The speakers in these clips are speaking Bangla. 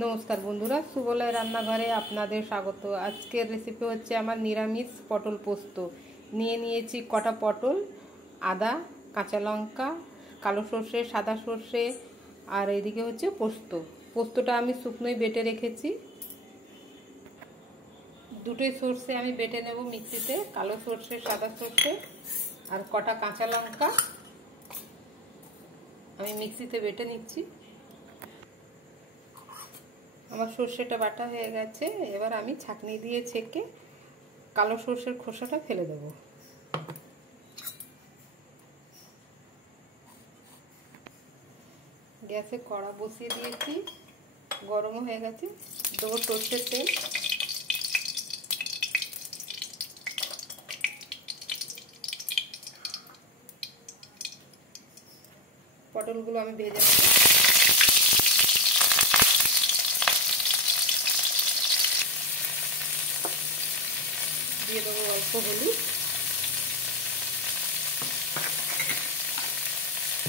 নমস্কার বন্ধুরা, সুবলয় রান্নাঘরে আপনাদের স্বাগত। আজকের রেসিপি হচ্ছে আমার নিরামিষ পটল পোস্ত। নিয়েছি কটা পটল, আদা, কাঁচা লঙ্কা, কালো সর্ষে, সাদা সর্ষে, আর এদিকে হচ্ছে পোস্তটা আমি শুকনোই বেটে রেখেছি। দুটোই সর্ষে আমি বেটে নেব মিক্সিতে, কালো সর্ষে, সাদা সর্ষে আর কটা কাঁচা লঙ্কা আমি মিক্সিতে বেটে নিচ্ছি। আমার সর্ষেটা বাটা হয়ে গেছে। এবার আমি ছাঁকনি দিয়ে ছেঁকে কালো সর্ষের খোসাটা ফেলে দেব। গ্যাসে কড়া বসিয়ে দিয়েছি, গরমও হয়ে গেছে। দেবো সর্ষের তেল। পটলগুলো আমি ভেজে নেব। দিয়ে দেবো অল্প হলুদ,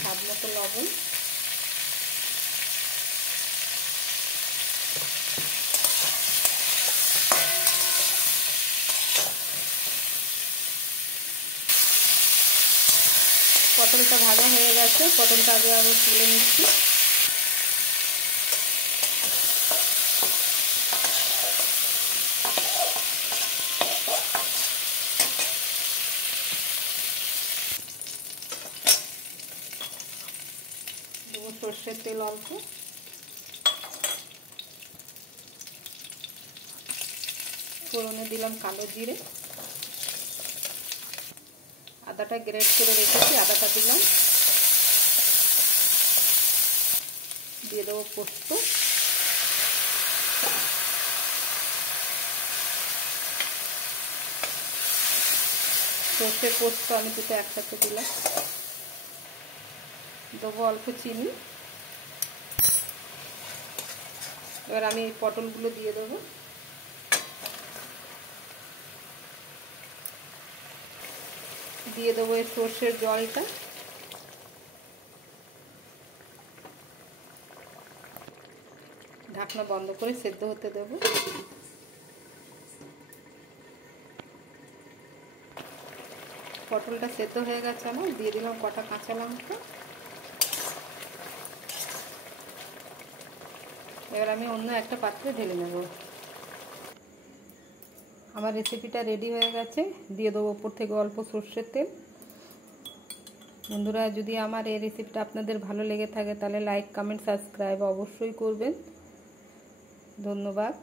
স্বাদ মতো লবণ, পটলটা ভাজা হয়ে গেছে। পটলটা আগে আমি তুলে নিচ্ছি। দেবো সর্ষের তেল অল্প, ফোড়নে দিলাম কালো জিরে, আদাটা গ্রেট করে রেখেছি, আদাটা দিলাম, দিয়ে দেবো পোস্ত, সর্ষে পোস্ত আমি দুটো একসাথে দিলাম, দেবো অল্প চিনি। এবার আমি এই পটলগুলো দিয়ে দেবো, দিয়ে দেবো এই সর্ষের জলটা, ঢাকনা বন্ধ করে সেদ্ধ হতে দেব। পটলটা সেদ্ধ হয়ে গেছে আমার, দিয়ে দিলাম কটা কাঁচা লঙ্কা। এবার আমি অন্য একটা পাত্রে ঢেলে নেব। আমার রেসিপিটা রেডি হয়ে গেছে। দিয়ে দেবো ওপর থেকে অল্প সর্ষের তেল। বন্ধুরা, যদি আমার এই রেসিপিটা আপনাদের ভালো লেগে থাকে তাহলে লাইক, কমেন্ট, সাবস্ক্রাইব অবশ্যই করবেন। ধন্যবাদ।